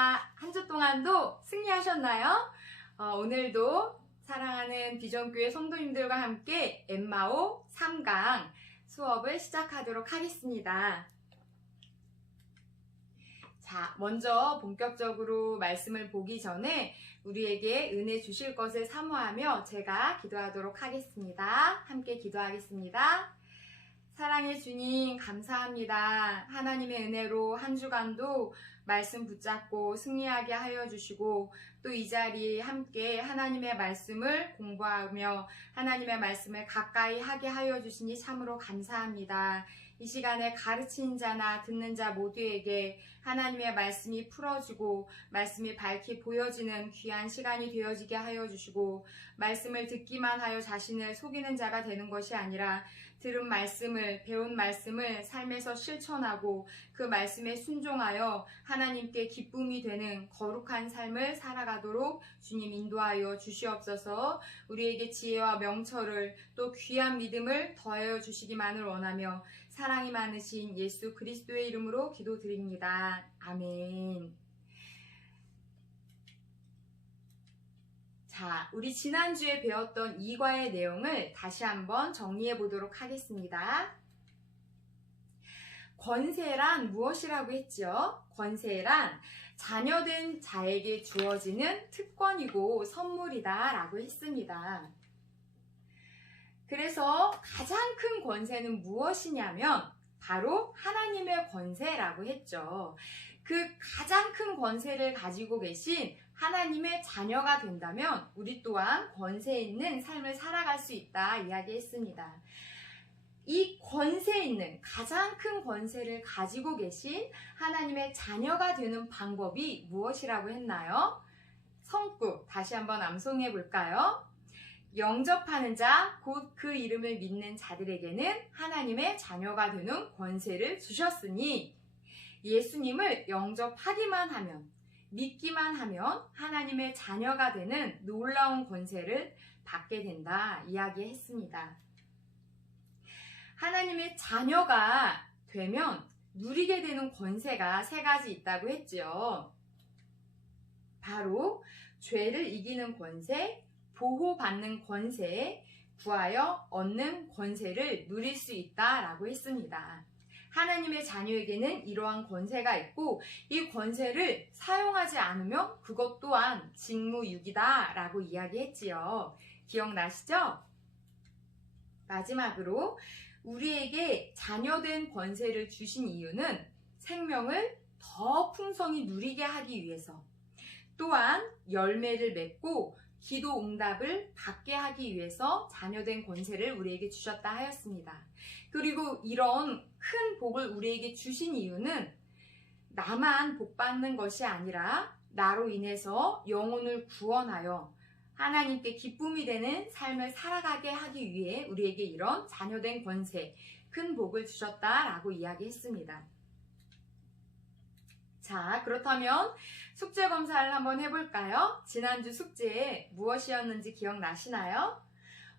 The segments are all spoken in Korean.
한 주 동안도 승리하셨나요? 오늘도 사랑하는 비전교회 성도님들과 함께 엠마오 3강 수업을 시작하도록 하겠습니다. 자, 먼저 본격적으로 말씀을 보기 전에 우리에게 은혜 주실 것을 사모하며 제가 기도하도록 하겠습니다. 함께 기도하겠습니다. 사랑의 주님, 감사합니다. 하나님의 은혜로 한 주간도 말씀 붙잡고 승리하게 하여 주시고 또 이 자리에 함께 하나님의 말씀을 공부하며 하나님의 말씀을 가까이 하게 하여 주시니 참으로 감사합니다. 이 시간에 가르치는 자나 듣는 자 모두에게 하나님의 말씀이 풀어지고 말씀이 밝히 보여지는 귀한 시간이 되어지게 하여 주시고 말씀을 듣기만 하여 자신을 속이는 자가 되는 것이 아니라 들은 말씀을, 배운 말씀을 삶에서 실천하고 그 말씀에 순종하여 하나님께 기쁨이 되는 거룩한 삶을 살아가도록 주님 인도하여 주시옵소서. 우리에게 지혜와 명철을 또 귀한 믿음을 더하여 주시기만을 원하며 사랑이 많으신 예수 그리스도의 이름으로 기도드립니다. 아멘. 자, 우리 지난주에 배웠던 2과의 내용을 다시 한번 정리해 보도록 하겠습니다. 권세란 무엇이라고 했죠? 권세란 자녀된 자에게 주어지는 특권이고 선물이다 라고 했습니다. 그래서 가장 큰 권세는 무엇이냐면 바로 하나님의 권세라고 했죠. 그 가장 큰 권세를 가지고 계신 하나님의 자녀가 된다면 우리 또한 권세 있는 삶을 살아갈 수 있다 이야기했습니다. 이 권세 있는 가장 큰 권세를 가지고 계신 하나님의 자녀가 되는 방법이 무엇이라고 했나요? 성구 다시 한번 암송해 볼까요? 영접하는 자, 곧 그 이름을 믿는 자들에게는 하나님의 자녀가 되는 권세를 주셨으니 예수님을 영접하기만 하면 믿기만 하면 하나님의 자녀가 되는 놀라운 권세를 받게 된다 이야기했습니다. 하나님의 자녀가 되면 누리게 되는 권세가 3가지 있다고 했죠. 바로 죄를 이기는 권세, 보호받는 권세, 구하여 얻는 권세를 누릴 수 있다라고 했습니다. 하나님의 자녀에게는 이러한 권세가 있고 이 권세를 사용하지 않으면 그것 또한 직무유기다 라고 이야기했지요. 기억나시죠? 마지막으로 우리에게 자녀된 권세를 주신 이유는 생명을 더 풍성히 누리게 하기 위해서 또한 열매를 맺고 기도 응답을 받게 하기 위해서 자녀된 권세를 우리에게 주셨다 하였습니다. 그리고 이런 큰 복을 우리에게 주신 이유는 나만 복 받는 것이 아니라 나로 인해서 영혼을 구원하여 하나님께 기쁨이 되는 삶을 살아가게 하기 위해 우리에게 이런 자녀된 권세, 큰 복을 주셨다라고 이야기했습니다. 자, 그렇다면 숙제 검사를 한번 해볼까요? 지난주 숙제에 무엇이었는지 기억나시나요?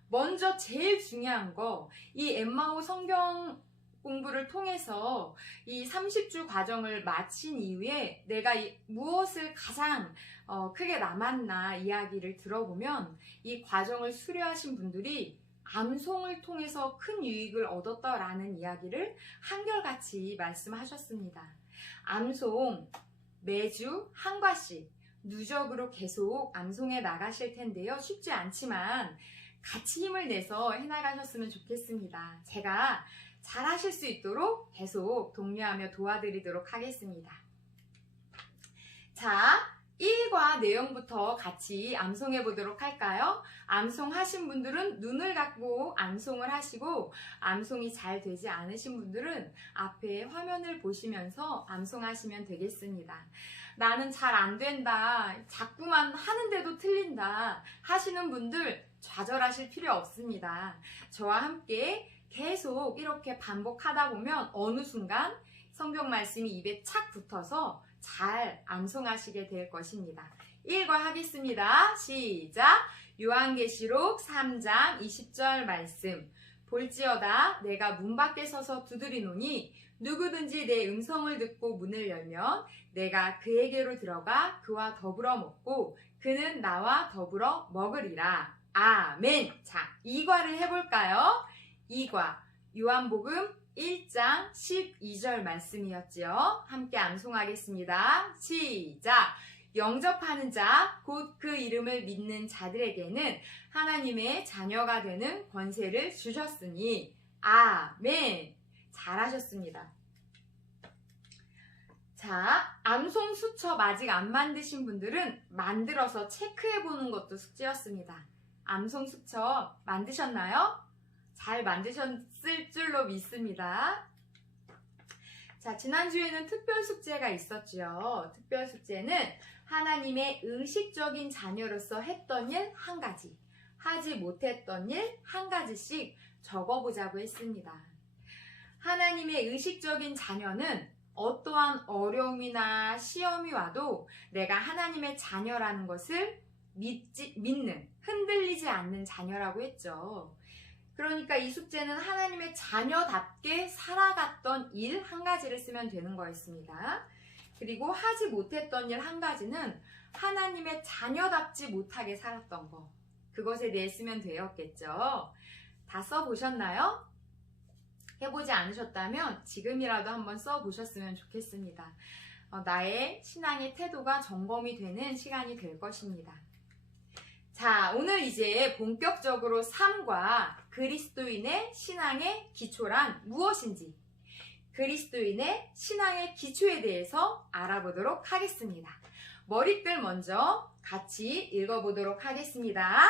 먼저 제일 중요한 거, 이 엠마오 성경 공부를 통해서 이 30주 과정을 마친 이후에 내가 무엇을 가장 크게 남았나 이야기를 들어보면 이 과정을 수료하신 분들이 암송을 통해서 큰 유익을 얻었다라는 이야기를 한결같이 말씀하셨습니다. 암송 매주 한 과씩 누적으로 계속 암송해 나가실 텐데요. 쉽지 않지만 같이 힘을 내서 해나가셨으면 좋겠습니다. 제가 잘 하실 수 있도록 계속 독려하며 도와드리도록 하겠습니다. 자, 1과 내용부터 같이 암송해 보도록 할까요? 암송하신 분들은 눈을 감고 암송을 하시고 암송이 잘 되지 않으신 분들은 앞에 화면을 보시면서 암송하시면 되겠습니다. 나는 잘 안 된다, 자꾸만 하는데도 틀린다 하시는 분들 좌절하실 필요 없습니다. 저와 함께 계속 이렇게 반복하다 보면 어느 순간 성경 말씀이 입에 착 붙어서 잘 암송하시게 될 것입니다. 1과 하겠습니다. 시작! 요한계시록 3장 20절 말씀. 볼지어다 내가 문 밖에 서서 두드리노니 누구든지 내 음성을 듣고 문을 열면 내가 그에게로 들어가 그와 더불어 먹고 그는 나와 더불어 먹으리라. 아멘. 자, 이과를 해볼까요? 이과, 요한복음 1장 12절 말씀이었지요. 함께 암송하겠습니다. 시작! 영접하는 자, 곧 그 이름을 믿는 자들에게는 하나님의 자녀가 되는 권세를 주셨으니 아멘. 잘하셨습니다. 자, 암송 수첩 아직 안 만드신 분들은 만들어서 체크해보는 것도 숙제였습니다. 암송 수첩 만드셨나요? 잘 만드셨을 줄로 믿습니다. 자, 지난주에는 특별 숙제가 있었죠. 특별 숙제는 하나님의 의식적인 자녀로서 했던 일 한 가지, 하지 못했던 일 한 가지씩 적어보자고 했습니다. 하나님의 의식적인 자녀는 어떠한 어려움이나 시험이 와도 내가 하나님의 자녀라는 것을 믿는, 흔들리지 않는 자녀라고 했죠. 그러니까 이 숙제는 하나님의 자녀답게 살아갔던 일 한 가지를 쓰면 되는 거였습니다. 그리고 하지 못했던 일 한 가지는 하나님의 자녀답지 못하게 살았던 거, 그것에 대해 쓰면 되었겠죠. 다 써보셨나요? 해보지 않으셨다면 지금이라도 한번 써보셨으면 좋겠습니다. 나의 신앙의 태도가 점검이 되는 시간이 될 것입니다. 자, 오늘 이제 본격적으로 삶과 그리스도인의 신앙의 기초란 무엇인지, 그리스도인의 신앙의 기초에 대해서 알아보도록 하겠습니다. 머릿글 먼저 같이 읽어보도록 하겠습니다.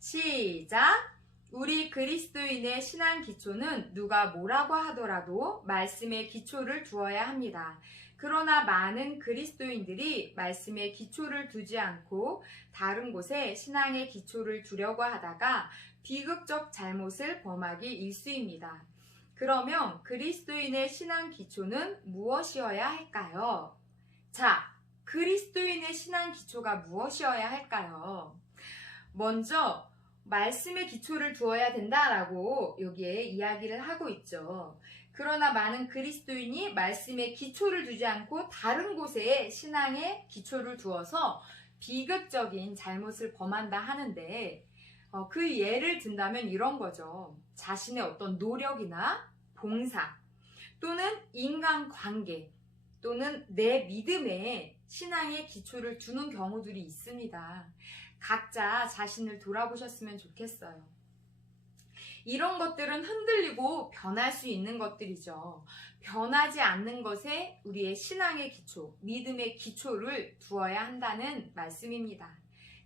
시작! 우리 그리스도인의 신앙 기초는 누가 뭐라고 하더라도 말씀의 기초를 두어야 합니다. 그러나 많은 그리스도인들이 말씀에 기초를 두지 않고 다른 곳에 신앙의 기초를 두려고 하다가 비극적 잘못을 범하기 일쑤입니다. 그러면 그리스도인의 신앙 기초는 무엇이어야 할까요? 자, 그리스도인의 신앙 기초가 무엇이어야 할까요? 먼저 말씀의 기초를 두어야 된다라고 여기에 이야기를 하고 있죠. 그러나 많은 그리스도인이 말씀에 기초를 두지 않고 다른 곳에 신앙의 기초를 두어서 비극적인 잘못을 범한다 하는데, 그 예를 든다면 이런 거죠. 자신의 어떤 노력이나 봉사 또는 인간관계 또는 내 믿음에 신앙의 기초를 두는 경우들이 있습니다. 각자 자신을 돌아보셨으면 좋겠어요. 이런 것들은 흔들리고 변할 수 있는 것들이죠. 변하지 않는 것에 우리의 신앙의 기초, 믿음의 기초를 두어야 한다는 말씀입니다.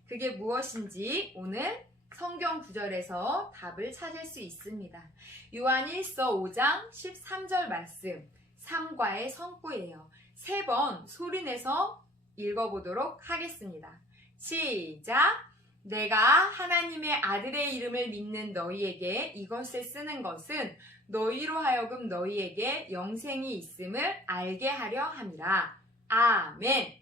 그게 무엇인지 오늘 성경 구절에서 답을 찾을 수 있습니다. 요한 1서 5장 13절 말씀, 3과의 성구예요. 3번 소리내서 읽어보도록 하겠습니다. 시작! 내가 하나님의 아들의 이름을 믿는 너희에게 이것을 쓰는 것은 너희로 하여금 너희에게 영생이 있음을 알게 하려 함이라. 아멘.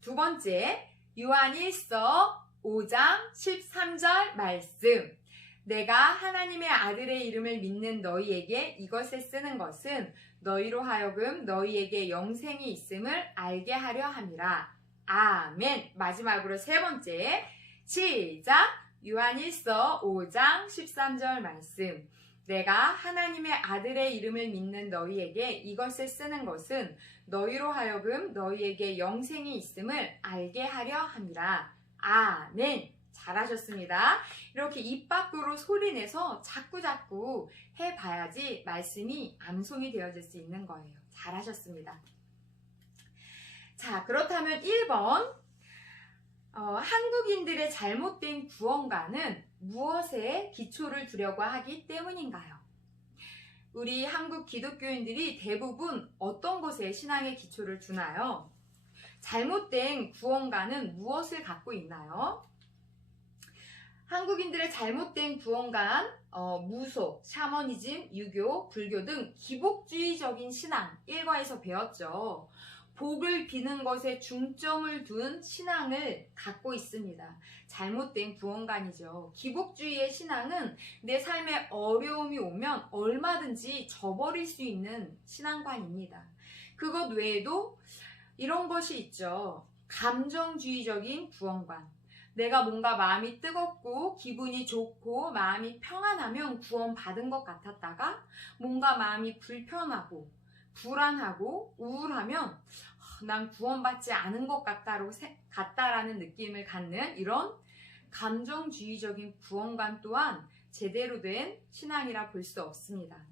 두 번째, 요한 1서 5장 13절 말씀. 내가 하나님의 아들의 이름을 믿는 너희에게 이것을 쓰는 것은 너희로 하여금 너희에게 영생이 있음을 알게 하려 함이라. 아멘. 마지막으로 세 번째, 시작! 요한 1서 5장 13절 말씀. 내가 하나님의 아들의 이름을 믿는 너희에게 이것을 쓰는 것은 너희로 하여금 너희에게 영생이 있음을 알게 하려 함이라. 아멘. 잘하셨습니다. 이렇게 입 밖으로 소리내서 자꾸자꾸 해봐야지 말씀이 암송이 되어질 수 있는 거예요. 잘하셨습니다. 자, 그렇다면 1번, 한국인들의 잘못된 구원관은 무엇에 기초를 두려고 하기 때문인가요? 우리 한국 기독교인들이 대부분 어떤 것에 신앙의 기초를 두나요? 잘못된 구원관은 무엇을 갖고 있나요? 한국인들의 잘못된 구원관, 무속, 샤머니즘, 유교, 불교 등 기복주의적인 신앙 1과에서 배웠죠. 복을 비는 것에 중점을 둔 신앙을 갖고 있습니다. 잘못된 구원관이죠. 기복주의의 신앙은 내 삶에 어려움이 오면 얼마든지 져버릴 수 있는 신앙관입니다. 그것 외에도 이런 것이 있죠. 감정주의적인 구원관. 내가 뭔가 마음이 뜨겁고 기분이 좋고 마음이 평안하면 구원받은 것 같았다가 뭔가 마음이 불편하고 불안하고 우울하면 난 구원받지 않은 것 같다라는 느낌을 갖는 이런 감정주의적인 구원관 또한 제대로 된 신앙이라 볼 수 없습니다.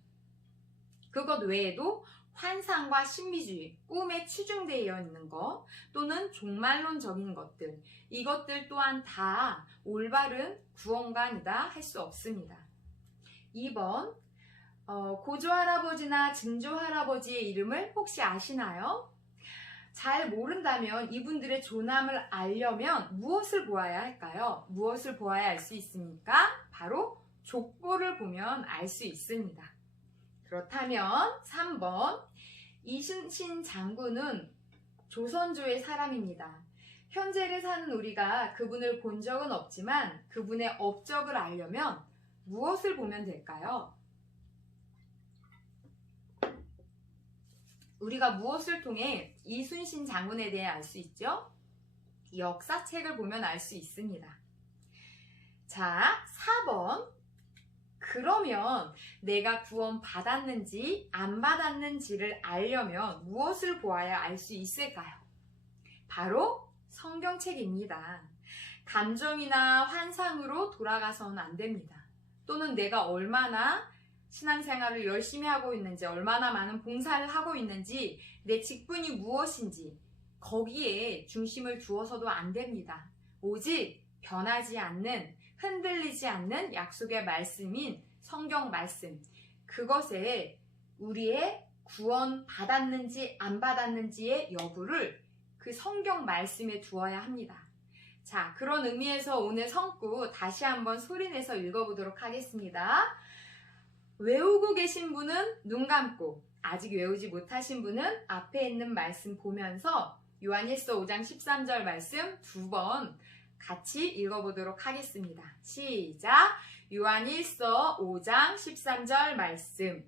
그것 외에도 환상과 신비주의, 꿈에 치중되어 있는 것 또는 종말론적인 것들, 이것들 또한 다 올바른 구원관이다 할 수 없습니다. 2번, 고조할아버지나 증조할아버지의 이름을 혹시 아시나요? 잘 모른다면 이분들의 존함을 알려면 무엇을 보아야 할까요? 무엇을 보아야 알 수 있습니까? 바로 족보를 보면 알 수 있습니다. 그렇다면 3번, 이순신 장군은 조선조의 사람입니다. 현재를 사는 우리가 그분을 본 적은 없지만 그분의 업적을 알려면 무엇을 보면 될까요? 우리가 무엇을 통해 이순신 장군에 대해 알 수 있죠? 역사책을 보면 알 수 있습니다. 자, 4번. 그러면 내가 구원 받았는지 안 받았는지를 알려면 무엇을 보아야 알 수 있을까요? 바로 성경책입니다. 감정이나 환상으로 돌아가서는 안 됩니다. 또는 내가 얼마나 신앙생활을 열심히 하고 있는지, 얼마나 많은 봉사를 하고 있는지, 내 직분이 무엇인지 거기에 중심을 두어서도 안 됩니다. 오직 변하지 않는, 흔들리지 않는 약속의 말씀인 성경 말씀, 그것에 우리의 구원 받았는지 안 받았는지의 여부를 그 성경 말씀에 두어야 합니다. 자, 그런 의미에서 오늘 성구 다시 한번 소리내서 읽어보도록 하겠습니다. 외우고 계신 분은 눈 감고, 아직 외우지 못하신 분은 앞에 있는 말씀 보면서 요한일서 5장 13절 말씀 2번 같이 읽어보도록 하겠습니다. 시작! 요한일서 5장 13절 말씀.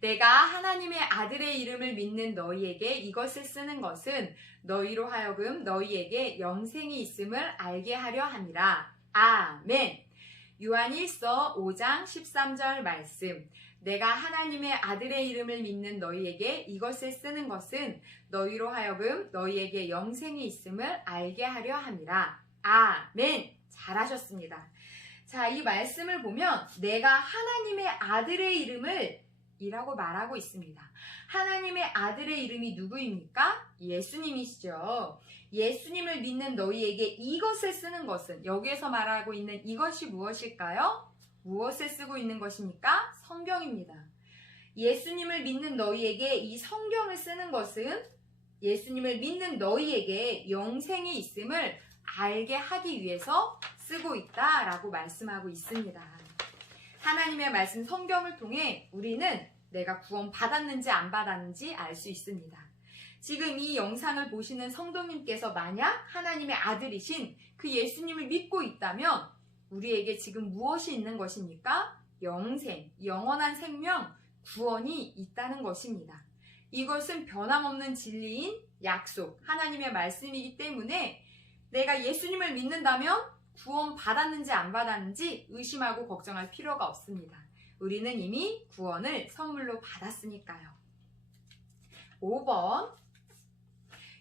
내가 하나님의 아들의 이름을 믿는 너희에게 이것을 쓰는 것은 너희로 하여금 너희에게 영생이 있음을 알게 하려 함이라. 아멘. 요한일서 5장 13절 말씀. 내가 하나님의 아들의 이름을 믿는 너희에게 이것을 쓰는 것은 너희로 하여금 너희에게 영생이 있음을 알게 하려 함이라. 아멘. 잘하셨습니다. 자, 이 말씀을 보면 내가 하나님의 아들의 이름을 이라고 말하고 있습니다. 하나님의 아들의 이름이 누구입니까? 예수님이시죠. 예수님을 믿는 너희에게 이것을 쓰는 것은, 여기에서 말하고 있는 이것이 무엇일까요? 무엇을 쓰고 있는 것입니까? 성경입니다. 예수님을 믿는 너희에게 이 성경을 쓰는 것은 예수님을 믿는 너희에게 영생이 있음을 알게 하기 위해서 쓰고 있다라고 말씀하고 있습니다. 하나님의 말씀 성경을 통해 우리는 내가 구원 받았는지 안 받았는지 알 수 있습니다. 지금 이 영상을 보시는 성도님께서 만약 하나님의 아들이신 그 예수님을 믿고 있다면 우리에게 지금 무엇이 있는 것입니까? 영생, 영원한 생명, 구원이 있다는 것입니다. 이것은 변함없는 진리인 약속, 하나님의 말씀이기 때문에 내가 예수님을 믿는다면 구원 받았는지 안 받았는지 의심하고 걱정할 필요가 없습니다. 우리는 이미 구원을 선물로 받았으니까요. 5번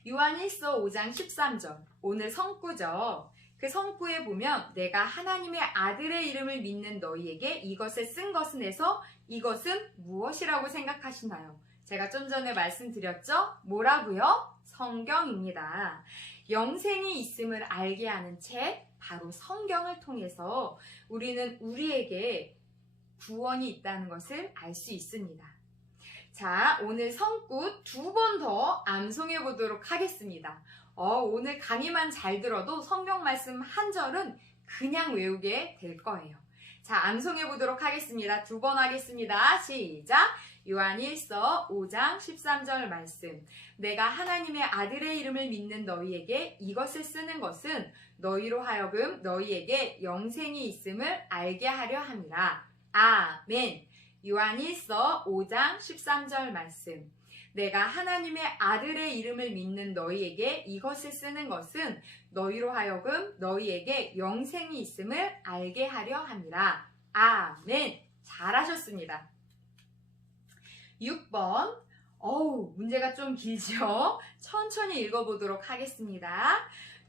요한일서 5장 13절 오늘 성구죠. 그 성구에 보면 내가 하나님의 아들의 이름을 믿는 너희에게 이것을 쓴 것은 해서 이것은 무엇이라고 생각하시나요? 제가 좀 전에 말씀드렸죠? 뭐라고요? 성경입니다. 영생이 있음을 알게 하는 책, 바로 성경을 통해서 우리는 우리에게 구원이 있다는 것을 알 수 있습니다. 자, 오늘 성구 2번 더 암송해 보도록 하겠습니다. 오늘 강의만 잘 들어도 성경 말씀 한 절은 그냥 외우게 될 거예요. 자, 암송해 보도록 하겠습니다. 2번 하겠습니다. 시작! 요한 1서 5장 13절 말씀. 내가 하나님의 아들의 이름을 믿는 너희에게 이것을 쓰는 것은 너희로 하여금 너희에게 영생이 있음을 알게 하려 함이라. 아멘. 요한 1서 5장 13절 말씀. 내가 하나님의 아들의 이름을 믿는 너희에게 이것을 쓰는 것은 너희로 하여금 너희에게 영생이 있음을 알게 하려 함이라. 아멘. 잘하셨습니다. 6번. 문제가 좀 길죠? 천천히 읽어보도록 하겠습니다.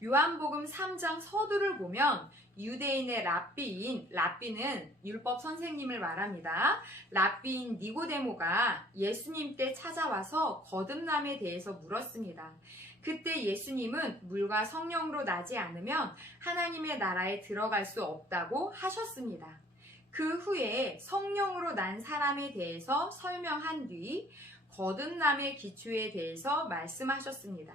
요한복음 3장 서두를 보면 유대인의 랍비는 율법 선생님을 말합니다. 랍비인 니고데모가 예수님 때 찾아와서 거듭남에 대해서 물었습니다. 그때 예수님은 물과 성령으로 나지 않으면 하나님의 나라에 들어갈 수 없다고 하셨습니다. 그 후에 성령으로 난 사람에 대해서 설명한 뒤 거듭남의 기초에 대해서 말씀하셨습니다.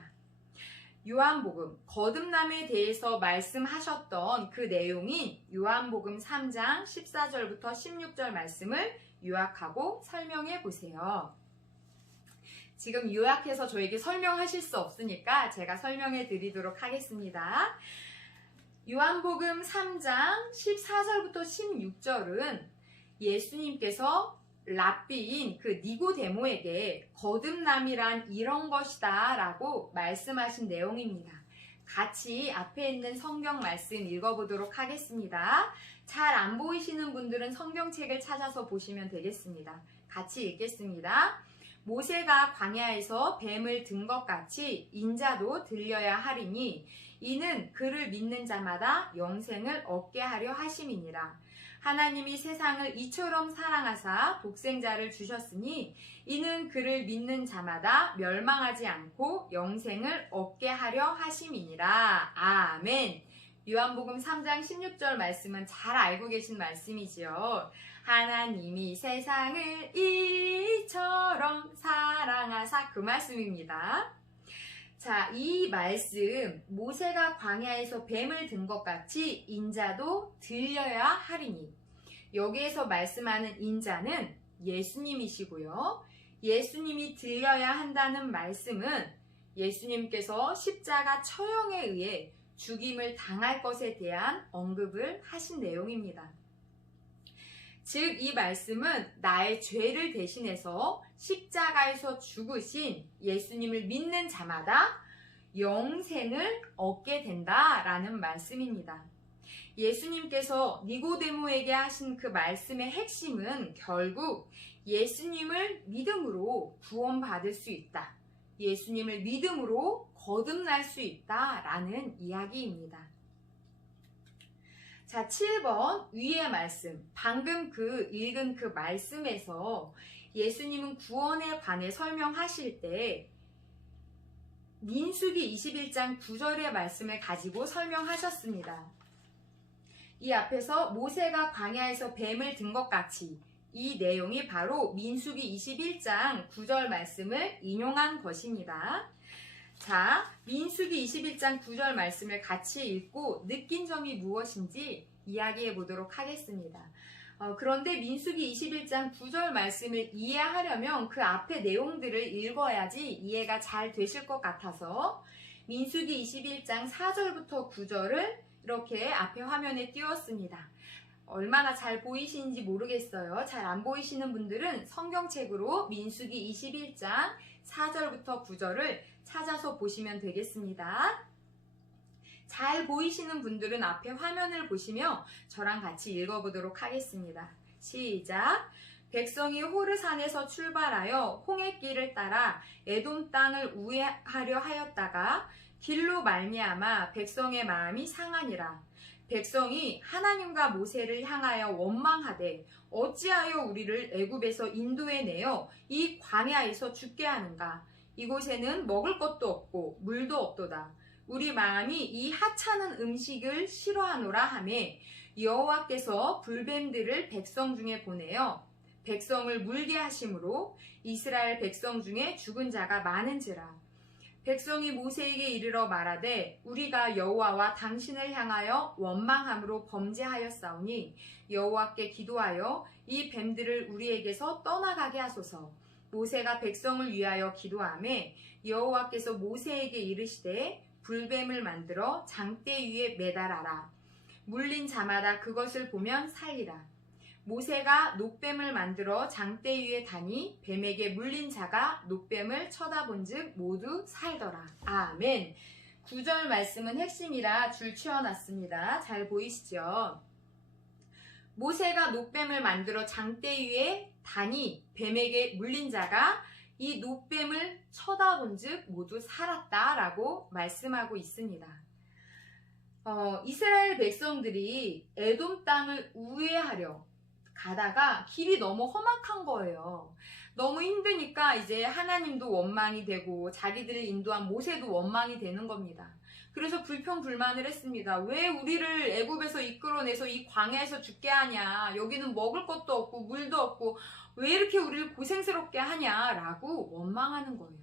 요한복음 거듭남에 대해서 말씀하셨던 그 내용인 요한복음 3장 14절부터 16절 말씀을 요약하고 설명해 보세요. 지금 요약해서 저에게 설명하실 수 없으니까 제가 설명해 드리도록 하겠습니다. 요한복음 3장 14절부터 16절은 예수님께서 랍비인 그 니고데모에게 거듭남이란 이런 것이다 라고 말씀하신 내용입니다. 같이 앞에 있는 성경 말씀 읽어보도록 하겠습니다. 잘 안 보이시는 분들은 성경책을 찾아서 보시면 되겠습니다. 같이 읽겠습니다. 모세가 광야에서 뱀을 든 것 같이 인자도 들려야 하리니 이는 그를 믿는 자마다 영생을 얻게 하려 하심이니라. 하나님이 세상을 이처럼 사랑하사 독생자를 주셨으니 이는 그를 믿는 자마다 멸망하지 않고 영생을 얻게 하려 하심이니라. 아멘. 요한복음 3장 16절 말씀은 잘 알고 계신 말씀이지요. 하나님이 세상을 이처럼 사랑하사, 그 말씀입니다. 자, 이 말씀, 모세가 광야에서 뱀을 든 것 같이 인자도 들려야 하리니, 여기에서 말씀하는 인자는 예수님이시고요. 예수님이 들려야 한다는 말씀은 예수님께서 십자가 처형에 의해 죽임을 당할 것에 대한 언급을 하신 내용입니다. 즉, 이 말씀은 나의 죄를 대신해서 십자가에서 죽으신 예수님을 믿는 자마다 영생을 얻게 된다라는 말씀입니다. 예수님께서 니고데모에게 하신 그 말씀의 핵심은 결국 예수님을 믿음으로 구원받을 수 있다. 예수님을 믿음으로 거듭날 수 있다라는 이야기입니다. 자, 7번 위의 말씀. 방금 읽은 그 말씀에서 예수님은 구원에 관해 설명하실 때 민수기 21장 9절의 말씀을 가지고 설명하셨습니다. 이 앞에서 모세가 광야에서 뱀을 든 것 같이, 이 내용이 바로 민수기 21장 9절 말씀을 인용한 것입니다. 자, 민수기 21장 9절 말씀을 같이 읽고 느낀 점이 무엇인지 이야기해 보도록 하겠습니다. 그런데 민수기 21장 9절 말씀을 이해하려면 그 앞에 내용들을 읽어야지 이해가 잘 되실 것 같아서 민수기 21장 4절부터 9절을 이렇게 앞에 화면에 띄웠습니다. 얼마나 잘 보이시는지 모르겠어요. 잘 안 보이시는 분들은 성경책으로 민수기 21장 4절부터 9절을 찾아서 보시면 되겠습니다. 잘 보이시는 분들은 앞에 화면을 보시며 저랑 같이 읽어보도록 하겠습니다. 시작! 백성이 호르산에서 출발하여 홍해길을 따라 에돔 땅을 우회하려 하였다가 길로 말미암아 백성의 마음이 상하니라. 백성이 하나님과 모세를 향하여 원망하되 어찌하여 우리를 애굽에서 인도해 내어 이 광야에서 죽게 하는가? 이곳에는 먹을 것도 없고 물도 없도다. 우리 마음이 이 하찮은 음식을 싫어하노라 하매 여호와께서 불뱀들을 백성 중에 보내어 백성을 물게 하심으로 이스라엘 백성 중에 죽은 자가 많은지라. 백성이 모세에게 이르러 말하되 우리가 여호와와 당신을 향하여 원망함으로 범죄하였사오니 여호와께 기도하여 이 뱀들을 우리에게서 떠나가게 하소서. 모세가 백성을 위하여 기도하매 여호와께서 모세에게 이르시되 불뱀을 만들어 장대 위에 매달아라. 물린 자마다 그것을 보면 살리라. 모세가 놋뱀을 만들어 장대 위에 다니 뱀에게 물린 자가 놋뱀을 쳐다본즉 모두 살더라. 아멘. 9절 말씀은 핵심이라 줄 치워놨습니다. 잘 보이시죠? 모세가 놋뱀을 만들어 장대 위에 다니 뱀에게 물린 자가 이 놋뱀을 쳐다본즉 모두 살았다라고 말씀하고 있습니다. 이스라엘 백성들이 에돔 땅을 우회하려 가다가 길이 너무 험악한 거예요. 너무 힘드니까 이제 하나님도 원망이 되고 자기들을 인도한 모세도 원망이 되는 겁니다. 그래서 불평불만을 했습니다. 왜 우리를 애굽에서 이끌어내서 이 광야에서 죽게 하냐. 여기는 먹을 것도 없고 물도 없고 왜 이렇게 우리를 고생스럽게 하냐라고 원망하는 거예요.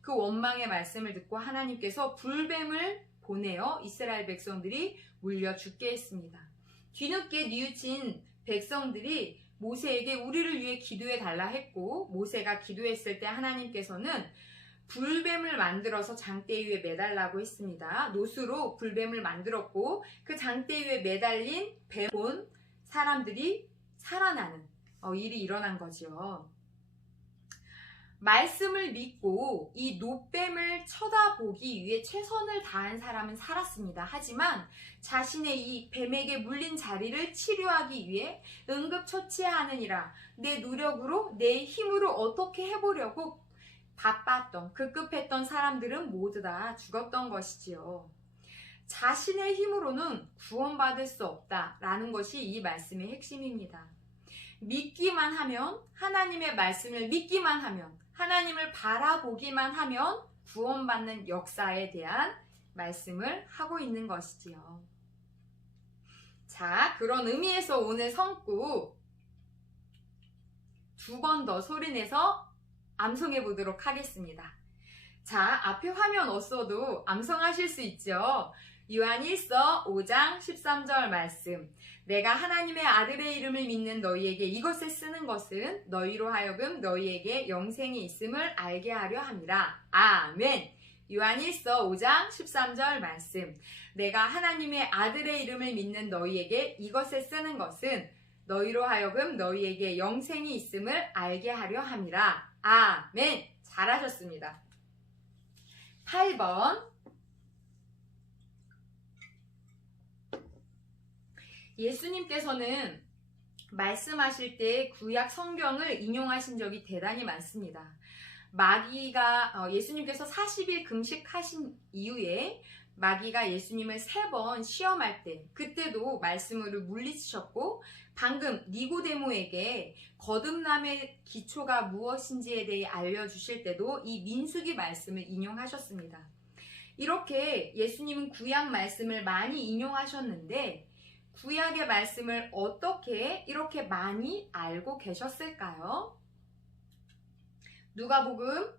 그 원망의 말씀을 듣고 하나님께서 불뱀을 보내어 이스라엘 백성들이 물려 죽게 했습니다. 뒤늦게 뉘우친 백성들이 모세에게 우리를 위해 기도해 달라 했고 모세가 기도했을 때 하나님께서는 불뱀을 만들어서 장대 위에 매달라고 했습니다. 놋으로 불뱀을 만들었고 그 장대 위에 매달린 뱀 본 사람들이 살아나는 일이 일어난 거죠. 말씀을 믿고 이 놋뱀을 쳐다보기 위해 최선을 다한 사람은 살았습니다. 하지만 자신의 이 뱀에게 물린 자리를 치료하기 위해 응급처치하느니라 내 노력으로 내 힘으로 어떻게 해보려고 바빴던 급급했던 사람들은 모두 다 죽었던 것이지요. 자신의 힘으로는 구원받을 수 없다라는 것이 이 말씀의 핵심입니다. 믿기만 하면 하나님의 말씀을 믿기만 하면 하나님을 바라보기만 하면 구원받는 역사에 대한 말씀을 하고 있는 것이지요. 자, 그런 의미에서 오늘 성구 두 번 더 소리내서 암송해 보도록 하겠습니다. 자, 앞에 화면 없어도 암송하실 수 있죠. 요한일서 5장 13절 말씀. 내가 하나님의 아들의 이름을 믿는 너희에게 이것을 쓰는 것은 너희로 하여금 너희에게 영생이 있음을 알게 하려 함이라. 아멘. 요한일서 5장 13절 말씀. 내가 하나님의 아들의 이름을 믿는 너희에게 이것을 쓰는 것은 너희로 하여금 너희에게 영생이 있음을 알게 하려 함이라. 아멘. 잘하셨습니다. 8번. 예수님께서는 말씀하실 때 구약 성경을 인용하신 적이 대단히 많습니다. 마귀가 예수님께서 40일 금식하신 이후에 마귀가 예수님을 3번 시험할 때 그때도 말씀으로 물리치셨고 방금 니고데모에게 거듭남의 기초가 무엇인지에 대해 알려주실 때도 이 민수기 말씀을 인용하셨습니다. 이렇게 예수님은 구약 말씀을 많이 인용하셨는데 구약의 말씀을 어떻게 이렇게 많이 알고 계셨을까요? 누가복음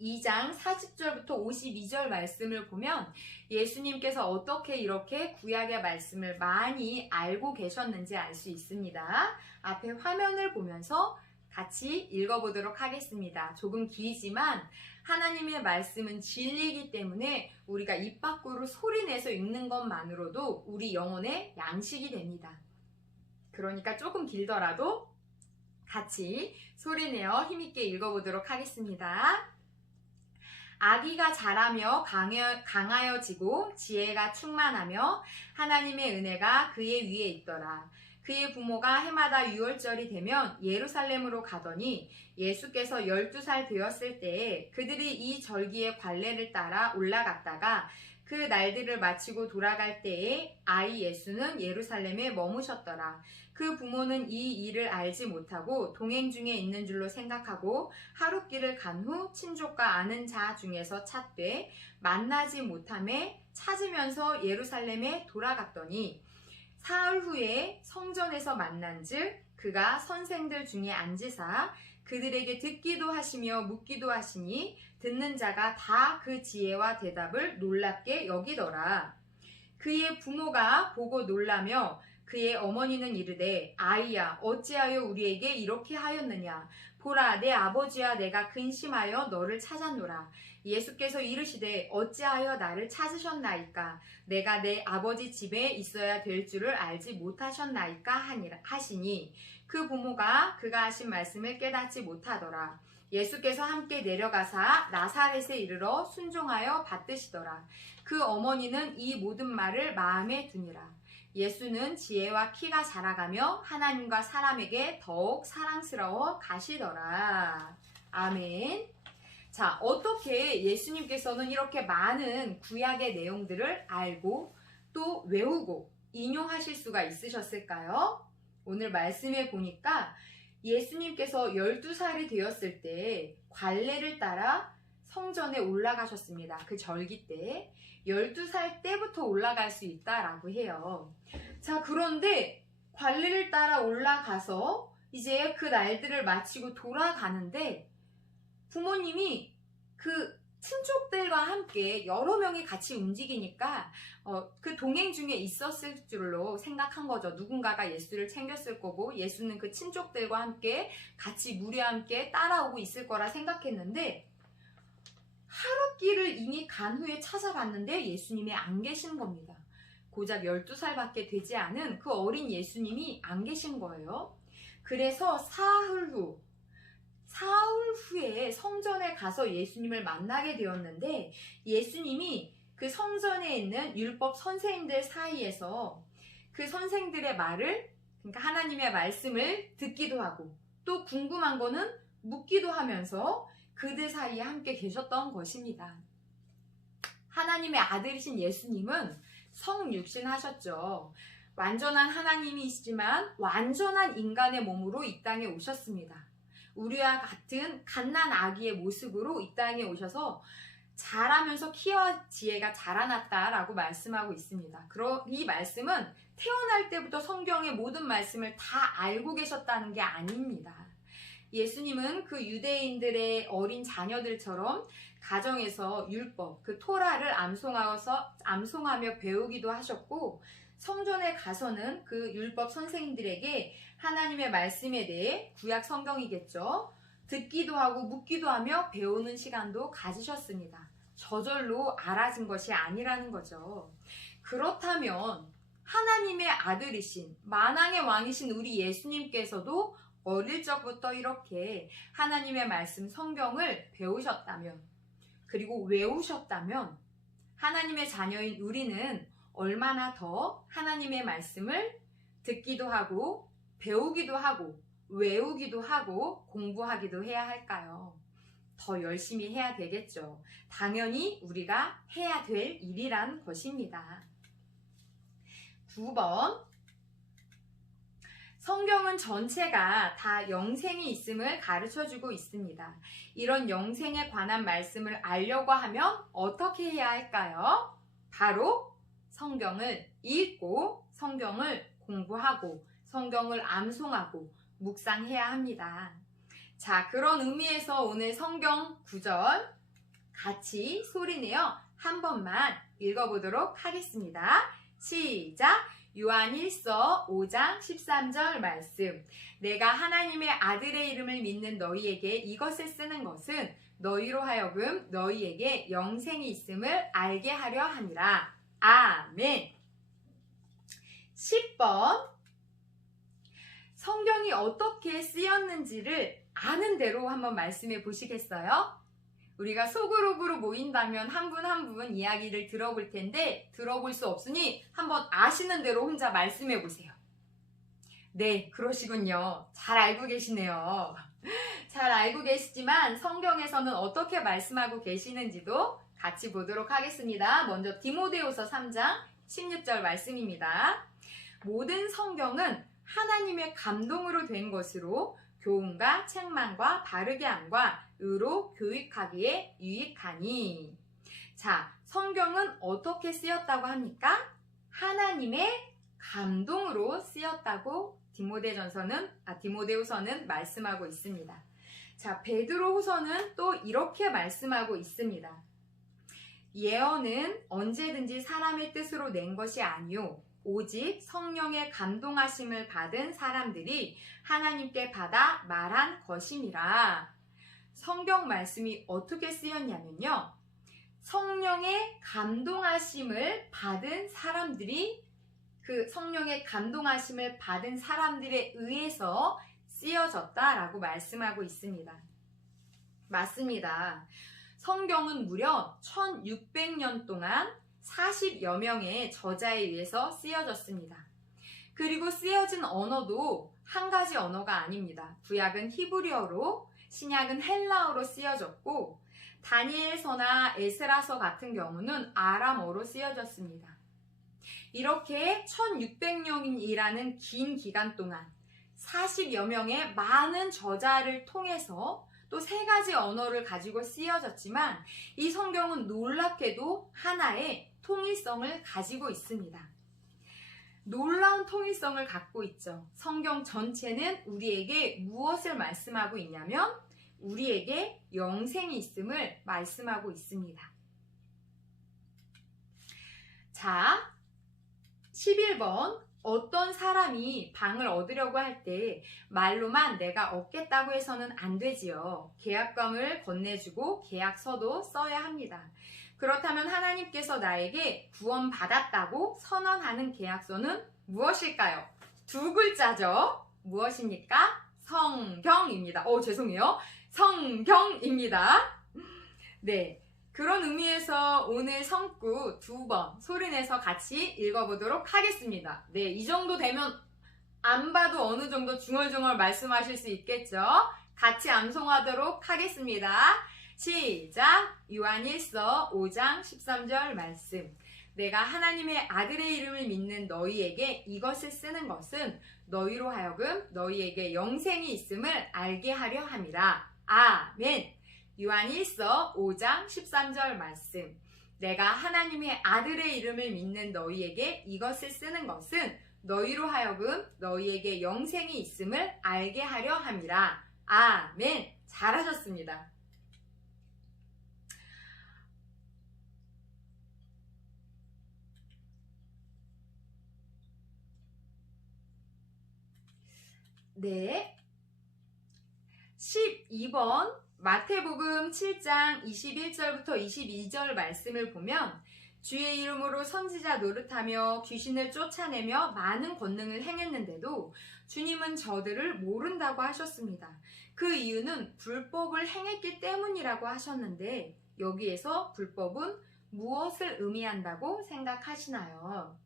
2장 40절부터 52절 말씀을 보면 예수님께서 어떻게 이렇게 구약의 말씀을 많이 알고 계셨는지 알 수 있습니다. 앞에 화면을 보면서 같이 읽어보도록 하겠습니다. 조금 길지만 하나님의 말씀은 진리이기 때문에 우리가 입 밖으로 소리내서 읽는 것만으로도 우리 영혼의 양식이 됩니다. 그러니까 조금 길더라도 같이 소리내어 힘있게 읽어보도록 하겠습니다. 아기가 자라며 강하여지고 지혜가 충만하며 하나님의 은혜가 그의 위에 있더라. 그의 부모가 해마다 유월절이 되면 예루살렘으로 가더니 예수께서 12살 되었을 때에 그들이 이 절기의 관례를 따라 올라갔다가 그 날들을 마치고 돌아갈 때에 아이 예수는 예루살렘에 머무셨더라. 그 부모는 이 일을 알지 못하고 동행 중에 있는 줄로 생각하고 하룻길을 간 후 친족과 아는 자 중에서 찾되 만나지 못하매 찾으면서 예루살렘에 돌아갔더니 사흘 후에 성전에서 만난즉 그가 선생들 중에 앉으사 그들에게 듣기도 하시며 묻기도 하시니 듣는 자가 다 그 지혜와 대답을 놀랍게 여기더라. 그의 부모가 보고 놀라며 그의 어머니는 이르되 아이야 어찌하여 우리에게 이렇게 하였느냐. 보라 내 아버지와 내가 근심하여 너를 찾았노라. 예수께서 이르시되 어찌하여 나를 찾으셨나이까. 내가 내 아버지 집에 있어야 될 줄을 알지 못하셨나이까 하시니 그 부모가 그가 하신 말씀을 깨닫지 못하더라. 예수께서 함께 내려가사 나사렛에 이르러 순종하여 받드시더라. 그 어머니는 이 모든 말을 마음에 두니라. 예수는 지혜와 키가 자라가며 하나님과 사람에게 더욱 사랑스러워 가시더라. 아멘. 자, 어떻게 예수님께서는 이렇게 많은 구약의 내용들을 알고 또 외우고 인용하실 수가 있으셨을까요? 오늘 말씀에 보니까 예수님께서 12살이 되었을 때 관례를 따라 성전에 올라가셨습니다. 그 절기 때 12살 때부터 올라갈 수 있다라고 해요. 자, 그런데 관례를 따라 올라가서 이제 그 날들을 마치고 돌아가는데 부모님이 그 친족들과 함께 여러 명이 같이 움직이니까 그 동행 중에 있었을 줄로 생각한 거죠. 누군가가 예수를 챙겼을 거고 예수는 그 친족들과 함께 같이 무리와 함께 따라오고 있을 거라 생각했는데 하룻길을 이미 간 후에 찾아봤는데 예수님이 안 계신 겁니다. 고작 12살밖에 되지 않은 그 어린 예수님이 안 계신 거예요. 그래서 사흘 후에 성전에 가서 예수님을 만나게 되었는데 예수님이 그 성전에 있는 율법 선생님들 사이에서 그 선생들의 말을, 그러니까 하나님의 말씀을 듣기도 하고 또 궁금한 거는 묻기도 하면서 그들 사이에 함께 계셨던 것입니다. 하나님의 아들이신 예수님은 성육신하셨죠. 완전한 하나님이시지만 완전한 인간의 몸으로 이 땅에 오셨습니다. 우리와 같은 갓난 아기의 모습으로 이 땅에 오셔서 자라면서 키와 지혜가 자라났다라고 말씀하고 있습니다. 이 말씀은 태어날 때부터 성경의 모든 말씀을 다 알고 계셨다는 게 아닙니다. 예수님은 그 유대인들의 어린 자녀들처럼 가정에서 율법, 그 토라를 암송하며 배우기도 하셨고 성전에 가서는 그 율법 선생님들에게 하나님의 말씀에 대해 구약 성경이겠죠. 듣기도 하고 묻기도 하며 배우는 시간도 가지셨습니다. 저절로 알아진 것이 아니라는 거죠. 그렇다면 하나님의 아들이신 만왕의 왕이신 우리 예수님께서도 어릴 적부터 이렇게 하나님의 말씀 성경을 배우셨다면 그리고 외우셨다면 하나님의 자녀인 우리는 얼마나 더 하나님의 말씀을 듣기도 하고 배우기도 하고 외우기도 하고 공부하기도 해야 할까요? 더 열심히 해야 되겠죠. 당연히 우리가 해야 될 일이란 것입니다. 9번, 성경은 전체가 다 영생이 있음을 가르쳐주고 있습니다. 이런 영생에 관한 말씀을 알려고 하면 어떻게 해야 할까요? 바로 성경을 읽고 성경을 공부하고 성경을 암송하고 묵상해야 합니다. 자, 그런 의미에서 오늘 성경 구절 같이 소리내어 한 번만 읽어보도록 하겠습니다. 시작! 요한일서 5장 13절 말씀. 내가 하나님의 아들의 이름을 믿는 너희에게 이것을 쓰는 것은 너희로 하여금 너희에게 영생이 있음을 알게 하려 함이라. 아멘. 10번. 성경이 어떻게 쓰였는지를 아는 대로 한번 말씀해 보시겠어요? 우리가 소그룹으로 모인다면 한 분 한 분 이야기를 들어볼 텐데 들어볼 수 없으니 한번 아시는 대로 혼자 말씀해 보세요. 네, 그러시군요. 잘 알고 계시네요. 잘 알고 계시지만 성경에서는 어떻게 말씀하고 계시는지도 같이 보도록 하겠습니다. 먼저 디모데후서 3장 16절 말씀입니다. 모든 성경은 하나님의 감동으로 된 것으로 교훈과 책망과 바르게 함과 의로 교육하기에 유익하니. 자, 성경은 어떻게 쓰였다고 합니까? 하나님의 감동으로 쓰였다고 디모데후서는 말씀하고 있습니다. 자, 베드로후서는 또 이렇게 말씀하고 있습니다. 예언은 언제든지 사람의 뜻으로 낸 것이 아니요 오직 성령의 감동하심을 받은 사람들이 하나님께 받아 말한 것임이라. 성경 말씀이 어떻게 쓰였냐면요, 성령의 감동하심을 받은 사람들이, 그 성령의 감동하심을 받은 사람들에 의해서 쓰여졌다라고 말씀하고 있습니다. 맞습니다. 성경은 무려 1600년 동안 40여 명의 저자에 의해서 쓰여졌습니다. 그리고 쓰여진 언어도 한 가지 언어가 아닙니다. 구약은 히브리어로, 신약은 헬라어로 쓰여졌고, 다니엘서나 에스라서 같은 경우는 아람어로 쓰여졌습니다. 이렇게 1600년이라는 긴 기간 동안 40여 명의 많은 저자를 통해서 또 3가지 언어를 가지고 쓰여졌지만, 이 성경은 놀랍게도 하나의 통일성을 가지고 있습니다. 놀라운 통일성을 갖고 있죠. 성경 전체는 우리에게 무엇을 말씀하고 있냐면 우리에게 영생이 있음을 말씀하고 있습니다. 자, 11번. 어떤 사람이 방을 얻으려고 할 때 말로만 내가 얻겠다고 해서는 안 되지요. 계약금을 건네주고 계약서도 써야 합니다. 그렇다면 하나님께서 나에게 구원받았다고 선언하는 계약서는 무엇일까요? 2글자죠. 무엇입니까? 성경입니다. 죄송해요. 성경입니다. 네. 그런 의미에서 오늘 성구 2번 소리내서 같이 읽어보도록 하겠습니다. 네, 이 정도 되면 안 봐도 어느 정도 중얼중얼 말씀하실 수 있겠죠? 같이 암송하도록 하겠습니다. 시작! 요한일서 5장 13절 말씀. 내가 하나님의 아들의 이름을 믿는 너희에게 이것을 쓰는 것은 너희로 하여금 너희에게 영생이 있음을 알게 하려 함이라. 아멘. 요한일서 5장 13절 말씀. 내가 하나님의 아들의 이름을 믿는 너희에게 이것을 쓰는 것은 너희로 하여금 너희에게 영생이 있음을 알게 하려 함이라. 아멘. 잘하셨습니다. 네. 12번 마태복음 7장 21절부터 22절 말씀을 보면 주의 이름으로 선지자 노릇하며 귀신을 쫓아내며 많은 권능을 행했는데도 주님은 저들을 모른다고 하셨습니다. 그 이유는 불법을 행했기 때문이라고 하셨는데, 여기에서 불법은 무엇을 의미한다고 생각하시나요?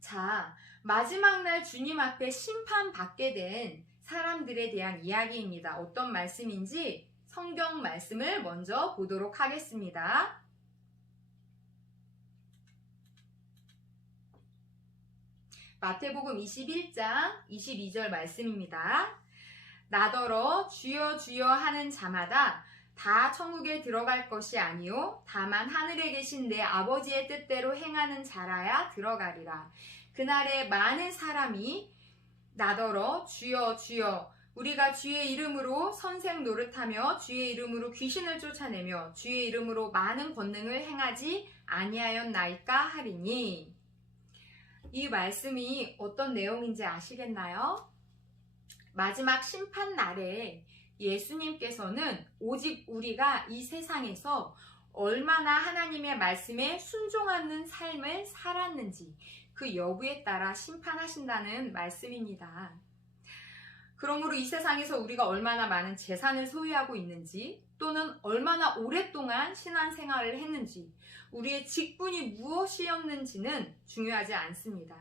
자, 마지막 날 주님 앞에 심판받게 된 사람들에 대한 이야기입니다. 어떤 말씀인지 성경 말씀을 먼저 보도록 하겠습니다. 마태복음 21장 22절 말씀입니다. 나더러 주여 주여 하는 자마다 다 천국에 들어갈 것이 아니요 다만 하늘에 계신 내 아버지의 뜻대로 행하는 자라야 들어가리라. 그날에 많은 사람이 나더러 주여 주여 우리가 주의 이름으로 선생 노릇하며 주의 이름으로 귀신을 쫓아내며 주의 이름으로 많은 권능을 행하지 아니하였나이까 하리니. 이 말씀이 어떤 내용인지 아시겠나요? 마지막 심판 날에 예수님께서는 오직 우리가 이 세상에서 얼마나 하나님의 말씀에 순종하는 삶을 살았는지 그 여부에 따라 심판하신다는 말씀입니다. 그러므로 이 세상에서 우리가 얼마나 많은 재산을 소유하고 있는지, 또는 얼마나 오랫동안 신앙생활을 했는지, 우리의 직분이 무엇이었는지는 중요하지 않습니다.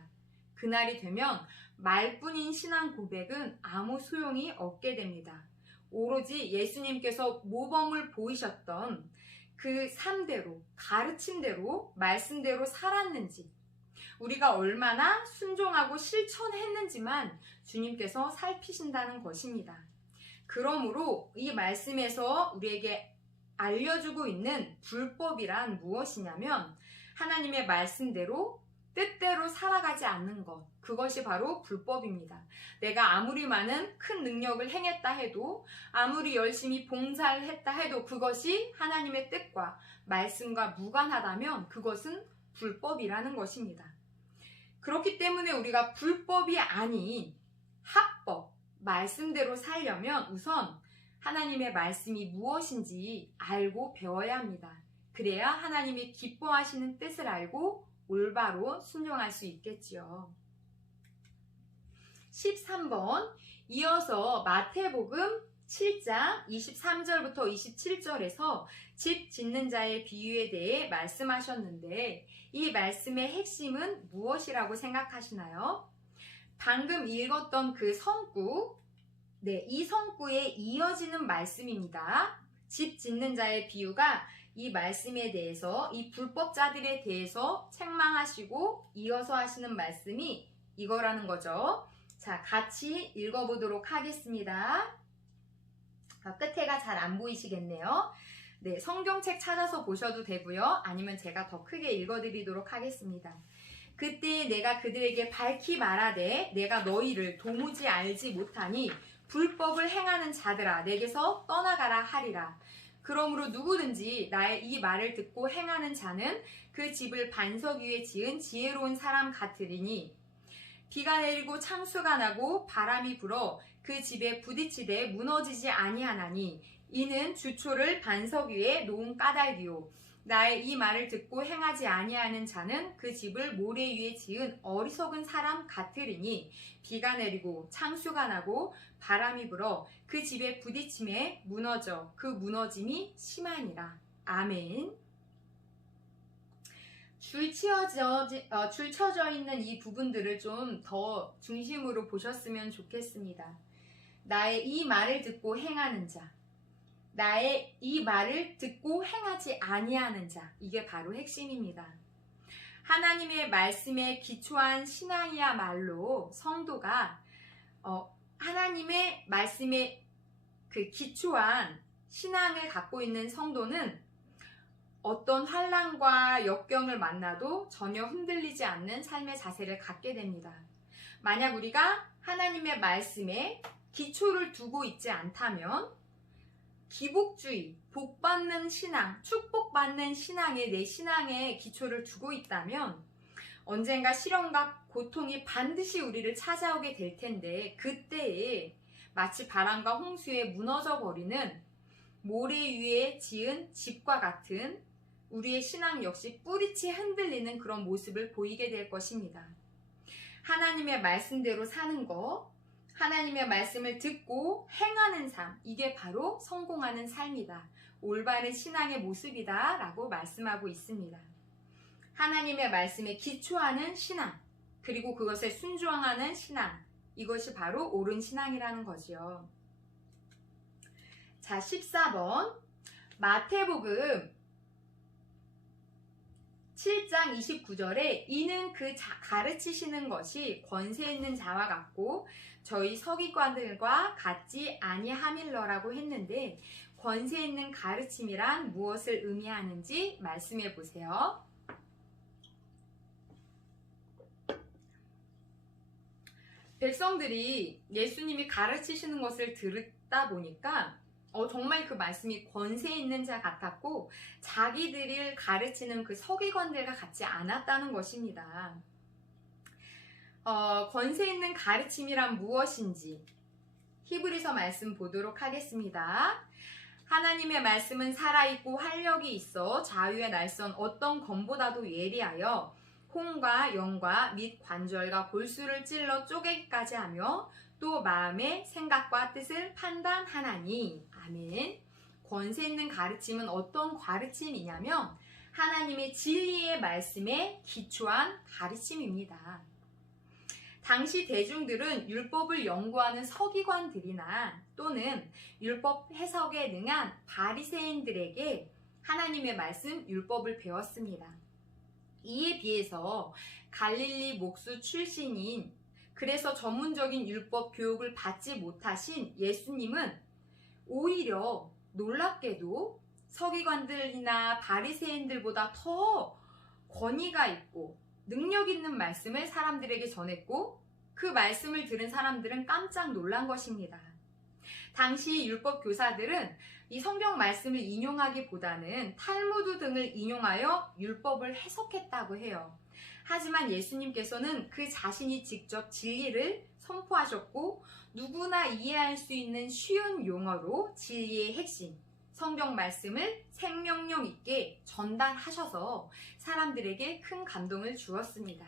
그날이 되면 말뿐인 신앙 고백은 아무 소용이 없게 됩니다. 오로지 예수님께서 모범을 보이셨던 그 삶대로, 가르침대로, 말씀대로 살았는지, 우리가 얼마나 순종하고 실천했는지만 주님께서 살피신다는 것입니다. 그러므로 이 말씀에서 우리에게 알려주고 있는 불법이란 무엇이냐면, 하나님의 말씀대로 뜻대로 살아가지 않는 것, 그것이 바로 불법입니다. 내가 아무리 많은 큰 능력을 행했다 해도, 아무리 열심히 봉사를 했다 해도 그것이 하나님의 뜻과 말씀과 무관하다면 그것은 불법이라는 것입니다. 그렇기 때문에 우리가 불법이 아닌 합법, 말씀대로 살려면 우선 하나님의 말씀이 무엇인지 알고 배워야 합니다. 그래야 하나님이 기뻐하시는 뜻을 알고 올바로 순종할 수 있겠지요. 13번, 이어서 마태복음 7장 23절부터 27절에서 집 짓는 자의 비유에 대해 말씀하셨는데, 이 말씀의 핵심은 무엇이라고 생각하시나요? 방금 읽었던 그 성구, 이 성구에 이어지는 말씀입니다. 집 짓는 자의 비유가 이 말씀에 대해서, 이 불법자들에 대해서 책망하시고 이어서 하시는 말씀이 이거라는 거죠. 자, 같이 읽어보도록 하겠습니다. 끝에가 잘 안 보이시겠네요. 네, 성경책 찾아서 보셔도 되고요. 아니면 제가 더 크게 읽어드리도록 하겠습니다. 그때 내가 그들에게 밝히 말하되 내가 너희를 도무지 알지 못하니 불법을 행하는 자들아 내게서 떠나가라 하리라. 그러므로 누구든지 나의 이 말을 듣고 행하는 자는 그 집을 반석 위에 지은 지혜로운 사람 같으리니 비가 내리고 창수가 나고 바람이 불어 그 집에 부딪히되 무너지지 아니하나니 이는 주초를 반석 위에 놓은 까닭이요. 나의 이 말을 듣고 행하지 아니하는 자는 그 집을 모래 위에 지은 어리석은 사람 같으리니 비가 내리고 창수가 나고 바람이 불어 그 집에 부딪힘에 무너져 그 무너짐이 심하니라. 아멘. 줄 쳐져 있는 이 부분들을 좀 더 중심으로 보셨으면 좋겠습니다. 나의 이 말을 듣고 행하는 자, 나의 이 말을 듣고 행하지 아니하는 자, 이게 바로 핵심입니다. 하나님의 말씀에 기초한 신앙이야말로 성도가 하나님의 말씀에 그 기초한 신앙을 갖고 있는 성도는 어떤 환난과 역경을 만나도 전혀 흔들리지 않는 삶의 자세를 갖게 됩니다. 만약 우리가 하나님의 말씀에 기초를 두고 있지 않다면 기복주의, 복받는 신앙, 축복받는 신앙에 내 신앙에 기초를 두고 있다면 언젠가 시련과 고통이 반드시 우리를 찾아오게 될 텐데 그때에 마치 바람과 홍수에 무너져 버리는 모래 위에 지은 집과 같은 우리의 신앙 역시 뿌리째 흔들리는 그런 모습을 보이게 될 것입니다. 하나님의 말씀대로 사는 것, 하나님의 말씀을 듣고 행하는 삶, 이게 바로 성공하는 삶이다. 올바른 신앙의 모습이다 라고 말씀하고 있습니다. 하나님의 말씀에 기초하는 신앙, 그리고 그것에 순종하는 신앙, 이것이 바로 옳은 신앙이라는 거지요. 자, 14번 마태복음 7장 29절에 이는 그 가르치시는 것이 권세 있는 자와 같고 저희 서기관들과 같지 아니함일러라고 했는데 권세 있는 가르침이란 무엇을 의미하는지 말씀해 보세요. 백성들이 예수님이 가르치시는 것을 들었다 보니까 정말 그 말씀이 권세 있는 자 같았고 자기들을 가르치는 그 서기관들과 같지 않았다는 것입니다. 권세 있는 가르침이란 무엇인지 히브리서 말씀 보도록 하겠습니다. 하나님의 말씀은 살아있고 활력이 있어 자유의 날선 어떤 검보다도 예리하여 혼과 영과 및 관절과 골수를 찔러 쪼개기까지 하며 또 마음의 생각과 뜻을 판단하나니. 아멘. 권세 있는 가르침은 어떤 가르침이냐면 하나님의 진리의 말씀에 기초한 가르침입니다. 당시 대중들은 율법을 연구하는 서기관들이나 또는 율법 해석에 능한 바리새인들에게 하나님의 말씀 율법을 배웠습니다. 이에 비해서 갈릴리 목수 출신인 그래서 전문적인 율법 교육을 받지 못하신 예수님은 오히려 놀랍게도 서기관들이나 바리새인들보다 더 권위가 있고 능력 있는 말씀을 사람들에게 전했고 그 말씀을 들은 사람들은 깜짝 놀란 것입니다. 당시 율법 교사들은 이 성경 말씀을 인용하기보다는 탈무드 등을 인용하여 율법을 해석했다고 해요. 하지만 예수님께서는 그 자신이 직접 진리를 선포하셨고 누구나 이해할 수 있는 쉬운 용어로 진리의 핵심, 성경 말씀을 생명력 있게 전달하셔서 사람들에게 큰 감동을 주었습니다.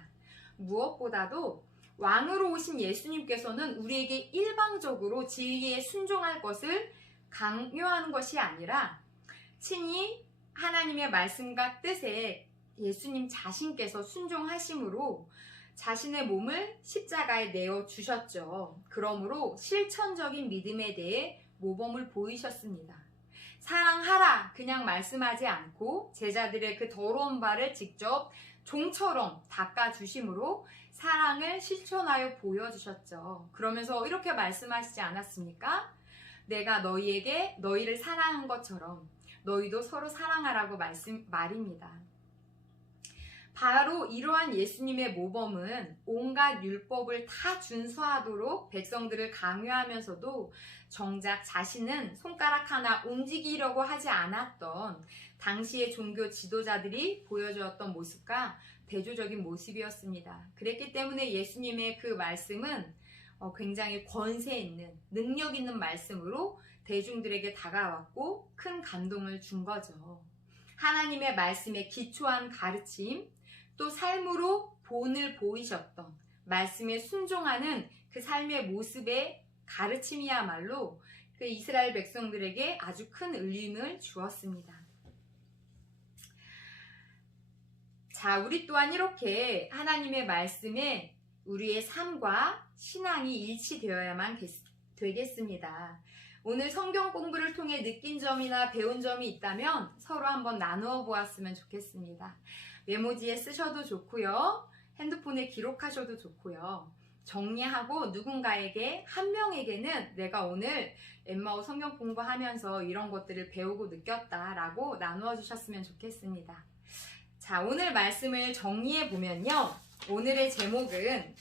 무엇보다도 왕으로 오신 예수님께서는 우리에게 일방적으로 진리에 순종할 것을 강요하는 것이 아니라 친히 하나님의 말씀과 뜻에 예수님 자신께서 순종하심으로 자신의 몸을 십자가에 내어 주셨죠. 그러므로 실천적인 믿음에 대해 모범을 보이셨습니다. 사랑하라 그냥 말씀하지 않고 제자들의 그 더러운 발을 직접 종처럼 닦아주심으로 사랑을 실천하여 보여주셨죠. 그러면서 이렇게 말씀하시지 않았습니까? 내가 너희를 사랑한 것처럼 너희도 서로 사랑하라고 말입니다. 바로 이러한 예수님의 모범은 온갖 율법을 다 준수하도록 백성들을 강요하면서도 정작 자신은 손가락 하나 움직이려고 하지 않았던 당시의 종교 지도자들이 보여주었던 모습과 대조적인 모습이었습니다. 그랬기 때문에 예수님의 그 말씀은 굉장히 권세 있는 능력 있는 말씀으로 대중들에게 다가왔고 큰 감동을 준 거죠. 하나님의 말씀에 기초한 가르침, 또 삶으로 본을 보이셨던 말씀에 순종하는 그 삶의 모습의 가르침이야말로 그 이스라엘 백성들에게 아주 큰 울림을 주었습니다. 자, 우리 또한 이렇게 하나님의 말씀에 우리의 삶과 신앙이 일치되어야만 되겠습니다. 오늘 성경 공부를 통해 느낀 점이나 배운 점이 있다면 서로 한번 나누어 보았으면 좋겠습니다. 메모지에 쓰셔도 좋고요. 핸드폰에 기록하셔도 좋고요. 정리하고 누군가에게 한 명에게는 내가 오늘 엠마오 성경 공부하면서 이런 것들을 배우고 느꼈다라고 나누어 주셨으면 좋겠습니다. 자, 오늘 말씀을 정리해 보면요. 오늘의 제목은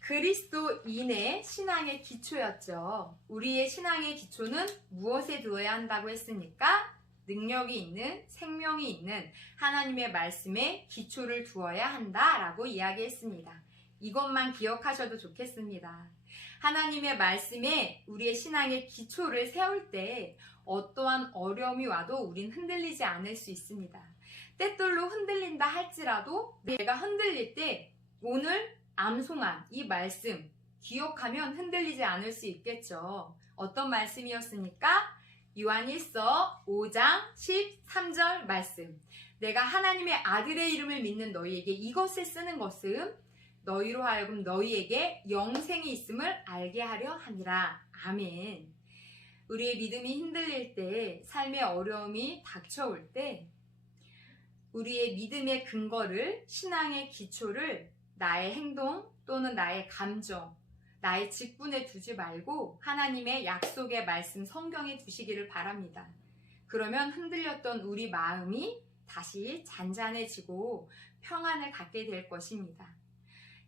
그리스도인의 신앙의 기초였죠. 우리의 신앙의 기초는 무엇에 두어야 한다고 했습니까? 능력이 있는, 생명이 있는 하나님의 말씀에 기초를 두어야 한다라고 이야기했습니다. 이것만 기억하셔도 좋겠습니다. 하나님의 말씀에 우리의 신앙의 기초를 세울 때 어떠한 어려움이 와도 우린 흔들리지 않을 수 있습니다. 때떨로 흔들린다 할지라도 내가 흔들릴 때 오늘 암송한 이 말씀 기억하면 흔들리지 않을 수 있겠죠. 어떤 말씀이었습니까? 요한일서 5장 13절 말씀. 내가 하나님의 아들의 이름을 믿는 너희에게 이것을 쓰는 것은 너희로 하여금 너희에게 영생이 있음을 알게 하려 함이라. 아멘. 우리의 믿음이 흔들릴 때, 삶의 어려움이 닥쳐올 때 우리의 믿음의 근거를, 신앙의 기초를 나의 행동 또는 나의 감정, 나의 직분에 두지 말고 하나님의 약속의 말씀 성경에 두시기를 바랍니다. 그러면 흔들렸던 우리 마음이 다시 잔잔해지고 평안을 갖게 될 것입니다.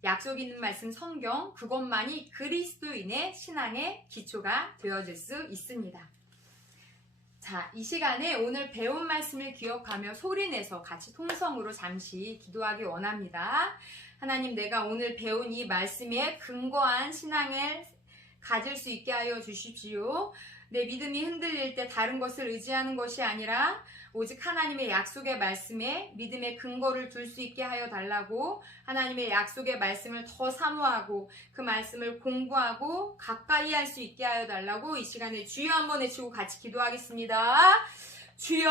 약속 있는 말씀 성경, 그것만이 그리스도인의 신앙의 기초가 되어질 수 있습니다. 자, 이 시간에 오늘 배운 말씀을 기억하며 소리내서 같이 통성으로 잠시 기도하기 원합니다. 하나님, 내가 오늘 배운 이 말씀에 근거한 신앙을 가질 수 있게 하여 주십시오. 내 믿음이 흔들릴 때 다른 것을 의지하는 것이 아니라 오직 하나님의 약속의 말씀에 믿음의 근거를 둘 수 있게 하여 달라고, 하나님의 약속의 말씀을 더 사모하고 그 말씀을 공부하고 가까이 할 수 있게 하여 달라고 이 시간에 주여 한번 외치고 같이 기도하겠습니다. 주여,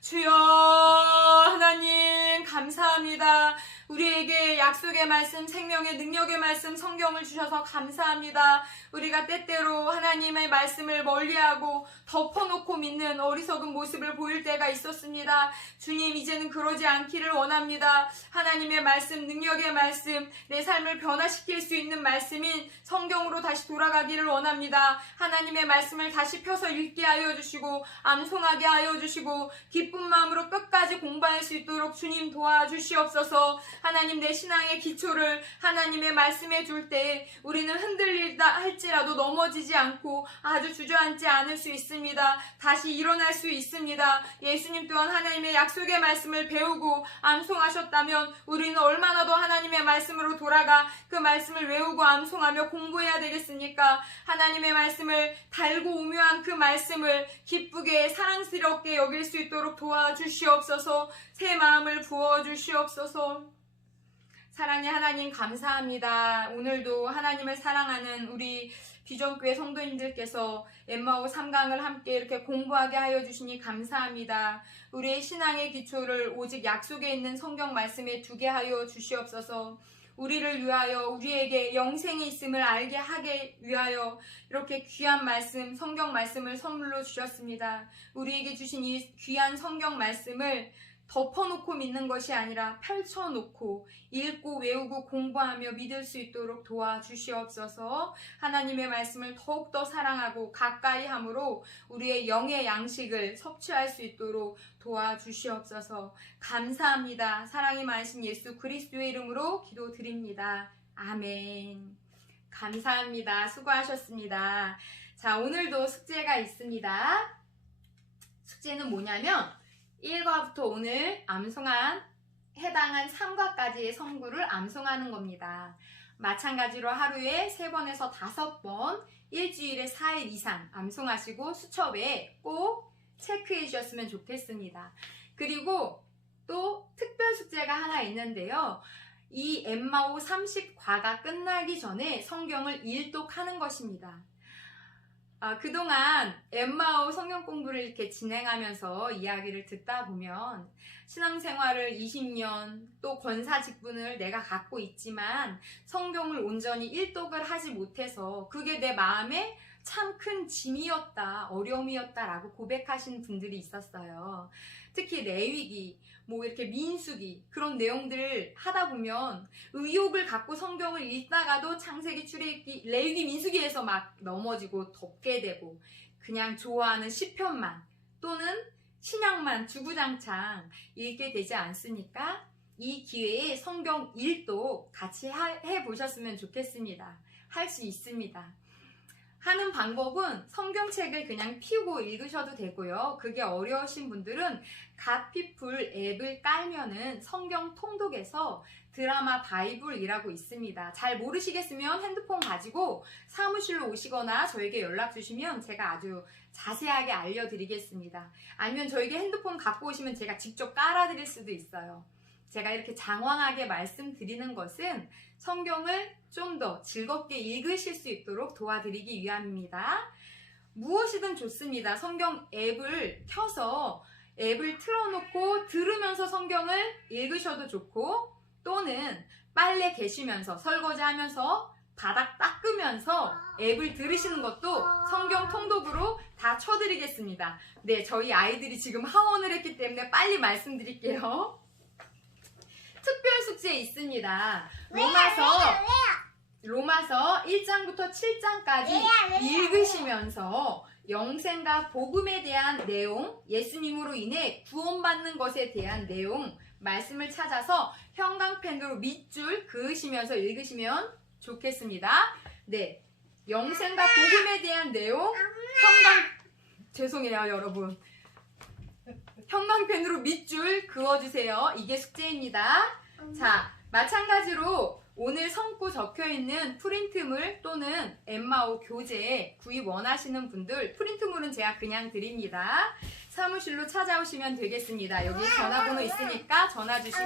주여, 하나님 감사합니다. 우리에게 약속의 말씀, 생명의 능력의 말씀, 성경을 주셔서 감사합니다. 우리가 때때로 하나님의 말씀을 멀리하고 덮어놓고 믿는 어리석은 모습을 보일 때가 있었습니다. 주님, 이제는 그러지 않기를 원합니다. 하나님의 말씀, 능력의 말씀, 내 삶을 변화시킬 수 있는 말씀인 성경으로 다시 돌아가기를 원합니다. 하나님의 말씀을 다시 펴서 읽게 하여 주시고 암송하게 하여 주시고 기쁜 마음으로 끝까지 공부할 수 있도록 주님 도와주시옵소서. 하나님, 내 신앙의 기초를 하나님의 말씀에 둘 때 우리는 흔들리다 할지라도 넘어지지 않고 아주 주저앉지 않을 수 있습니다. 다시 일어날 수 있습니다. 예수님 또한 하나님의 약속의 말씀을 배우고 암송하셨다면 우리는 얼마나 더 하나님의 말씀으로 돌아가 그 말씀을 외우고 암송하며 공부해야 되겠습니까? 하나님의 말씀을 달고 오묘한 그 말씀을 기쁘게 사랑스럽게 여길 수 있도록 도와주시옵소서. 새 마음을 부어주시옵소서. 사랑의 하나님, 감사합니다. 오늘도 하나님을 사랑하는 우리 비전교회 성도님들께서 엠마오 3강을 함께 이렇게 공부하게 하여 주시니 감사합니다. 우리의 신앙의 기초를 오직 약속에 있는 성경 말씀에 두게 하여 주시옵소서. 우리를 위하여, 우리에게 영생이 있음을 알게 하게 위하여 이렇게 귀한 말씀, 성경 말씀을 선물로 주셨습니다. 우리에게 주신 이 귀한 성경 말씀을 덮어놓고 믿는 것이 아니라 펼쳐놓고 읽고 외우고 공부하며 믿을 수 있도록 도와주시옵소서. 하나님의 말씀을 더욱더 사랑하고 가까이 함으로 우리의 영의 양식을 섭취할 수 있도록 도와주시옵소서. 감사합니다. 사랑이 많으신 예수 그리스도의 이름으로 기도드립니다. 아멘. 감사합니다. 수고하셨습니다. 자, 오늘도 숙제가 있습니다. 숙제는 뭐냐면 1과부터 오늘 암송한 해당한 3과까지의 성구를 암송하는 겁니다. 마찬가지로 하루에 3번에서 5번, 일주일에 4일 이상 암송하시고 수첩에 꼭 체크해 주셨으면 좋겠습니다. 그리고 또 특별 숙제가 하나 있는데요. 이 엠마오 30과가 끝나기 전에 성경을 일독하는 것입니다. 그동안 엠마오 성경 공부를 이렇게 진행하면서 이야기를 듣다 보면 신앙생활을 20년 또 권사 직분을 내가 갖고 있지만 성경을 온전히 일독을 하지 못해서 그게 내 마음에 참 큰 짐이었다, 어려움이었다라고 고백하시는 분들이 있었어요. 특히 레위기, 이렇게 민수기 그런 내용들을 하다 보면 의욕을 갖고 성경을 읽다가도 창세기, 출애굽기, 레위기, 민수기에서 막 넘어지고 덮게 되고 그냥 좋아하는 시편만 또는 신약만 주구장창 읽게 되지 않습니까? 이 기회에 성경 일독 같이 해보셨으면 좋겠습니다. 할 수 있습니다. 하는 방법은 성경책을 그냥 펴고 읽으셔도 되고요. 그게 어려우신 분들은 갓피플 앱을 깔면은 성경 통독에서 드라마 바이블이라고 있습니다. 잘 모르시겠으면 핸드폰 가지고 사무실로 오시거나 저에게 연락 주시면 제가 아주 자세하게 알려드리겠습니다. 아니면 저에게 핸드폰 갖고 오시면 제가 직접 깔아드릴 수도 있어요. 제가 이렇게 장황하게 말씀드리는 것은 성경을 좀 더 즐겁게 읽으실 수 있도록 도와드리기 위함입니다. 무엇이든 좋습니다. 성경 앱을 켜서 앱을 틀어놓고 들으면서 성경을 읽으셔도 좋고 또는 빨래 개시면서 설거지하면서 바닥 닦으면서 앱을 들으시는 것도 성경 통독으로 다 쳐드리겠습니다. 네, 저희 아이들이 지금 하원을 했기 때문에 빨리 말씀드릴게요. 특별 숙제 있습니다. 로마서 1장부터 7장까지 읽으시면서 영생과 복음에 대한 내용, 예수님으로 인해 구원받는 것에 대한 내용, 말씀을 찾아서 형광펜으로 밑줄 그으시면서 읽으시면 좋겠습니다. 네, 영생과 복음에 대한 내용, 죄송해요 여러분. 형광펜으로 밑줄 그어주세요. 이게 숙제입니다. 자, 마찬가지로 오늘 성구 적혀있는 프린트물 또는 엠마오 교재 구입 원하시는 분들 프린트물은 제가 그냥 드립니다. 사무실로 찾아오시면 되겠습니다. 여기 전화번호 있으니까 전화 주시고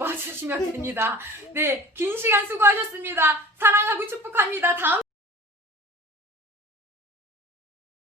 와주시면 됩니다. 네, 긴 시간 수고하셨습니다. 사랑하고 축복합니다. 다음